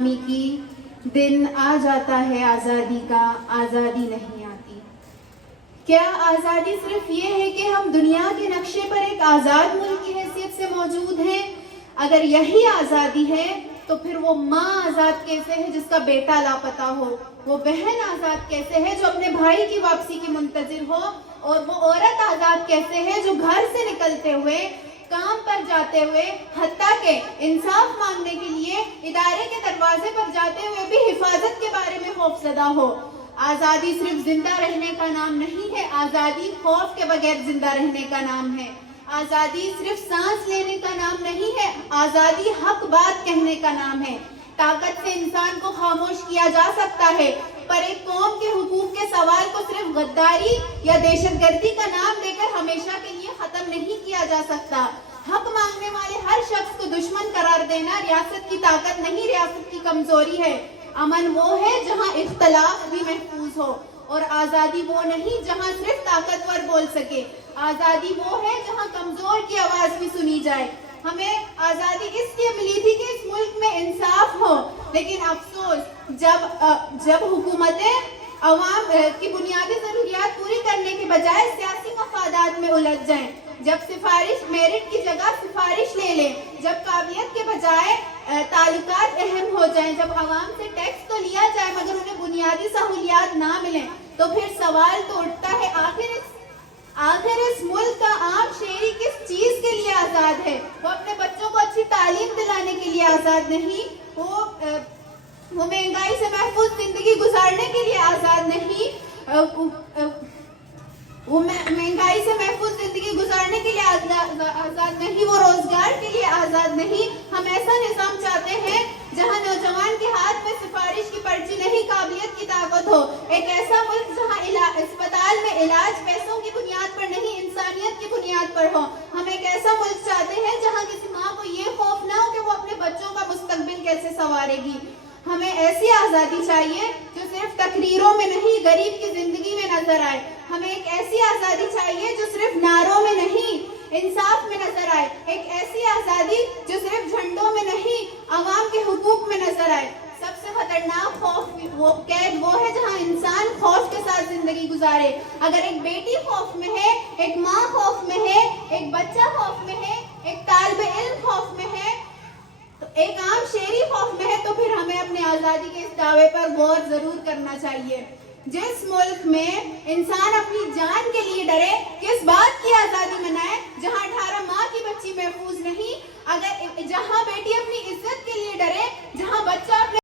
की दिन आ जाता है आज़ादी का, आज़ादी नहीं आती। क्या आज़ादी सिर्फ ये है कि हम दुनिया के नक्शे पर एक आज़ाद मुल्क की हैसियत से मौजूद हैं? अगर यही आज़ादी है तो फिर वो माँ आज़ाद कैसे है जिसका बेटा लापता हो? वो बहन आज़ाद कैसे है जो अपने भाई की वापसी की मुंतजिर हो? और वो औरत आज़ाद कैसे है जो घर से निकलते हुए, काम पर जाते हुए, हत्ता के इंसाफ मांगने के लिए इदारे के दरवाजे पर जाते हुए भी हिफाजत के बारे में खौफजदा हो? आज़ादी सिर्फ जिंदा रहने का नाम नहीं है, आज़ादी खौफ के बगैर जिंदा रहने का नाम है। आज़ादी सिर्फ सांस लेने का नाम नहीं है, आज़ादी हक बात कहने का नाम है। ताकत से इंसान को खामोश किया जा सकता है, पर एक कौम के हुकूक के सवाल को सिर्फ गद्दारी या दहशतगर्दी का नाम देकर हमेशा के लिए खत्म नहीं किया जा सकता। हक मांगने वाले हर शख्स को दुश्मन करार देना रियासत की ताकत नहीं, रियासत की कमजोरी है। अमन वो है जहां इख्तलाफ भी महफूज हो, और आज़ादी वो नहीं जहां सिर्फ ताकतवर बोल सके। आज़ादी वो है जहां कमजोर की आवाज भी सुनी जाए। हमें आज़ादी इसलिए मिली थी कि इस मुल्क में इंसाफ हो, लेकिन अफसोस जब हुकूमतें अवाम की बुनियादी जरूरियात पूरी करने के बजाय सियासी मफादात में उलझ जाएं, जब सिफारिश मेरिट की जगह सिफारिश ले लें, जब काबिलियत के बजाय ताल्लुकात अहम हो जाएं, जब अवाम से टैक्स तो लिया जाए मगर उन्हें बुनियादी सहूलियात ना मिलें, तो फिर सवाल तो उठता है आखिर इस मुल्क का आम शहरी किस चीज के लिए आजाद है? वो अपने बच्चों को अच्छी तालीम दिलाने के लिए आजाद नहीं, वो महंगाई से महफूज जिंदगी गुजारने के लिए आजाद नहीं, वो महंगाई से महफूज जिंदगी गुजारने के लिए आजाद नहीं, वो रोजगार के लिए आजाद नहीं। हम ऐसा निजाम चाहते हैं जहां नौजवान के हाथ में सिफारिश की पर्ची नहीं, काबिलियत की ताकत हो। एक ऐसा मुल्क जहां अस्पताल में इलाज पैसों की बुनियाद पर नहीं, इंसानियत की बुनियाद पर हो। हम एक ऐसा मुल्क चाहते हैं जहां किसी माँ को ये खौफ ना हो कि वो अपने बच्चों का मुस्तकबिल कैसे संवारेगी। हमें ऐसी आज़ादी चाहिए जो सिर्फ तकरीरों में नहीं, गरीब की जिंदगी में नजर आए। हमें एक ऐसी आज़ादी चाहिए जो सिर्फ नारों में नहीं, इंसाफ में नजर आए। एक ऐसी आज़ादी जो सिर्फ झंडों में नहीं, अवाम के हुकूक में नजर आए। सबसे खतरनाक कैद वो है जहां इंसान खौफ के साथ जिंदगी गुजारे। अगर एक बेटी खौफ में है, एक माँ खौफ में है, एक बच्चा खौफ में है, एक तालिब इल्म खौफ में है, एक आम शहरी खौफ में है, तो फिर हमें अपने आज़ादी के इस दावे पर गौर जरूर करना चाहिए। जिस मुल्क में इंसान अपनी जान के लिए डरे, किस बात की आज़ादी मनाए? जहां 18 माह की बच्ची महफूज नहीं, अगर जहां बेटी अपनी इज्जत के लिए डरे, जहां बच्चा अपने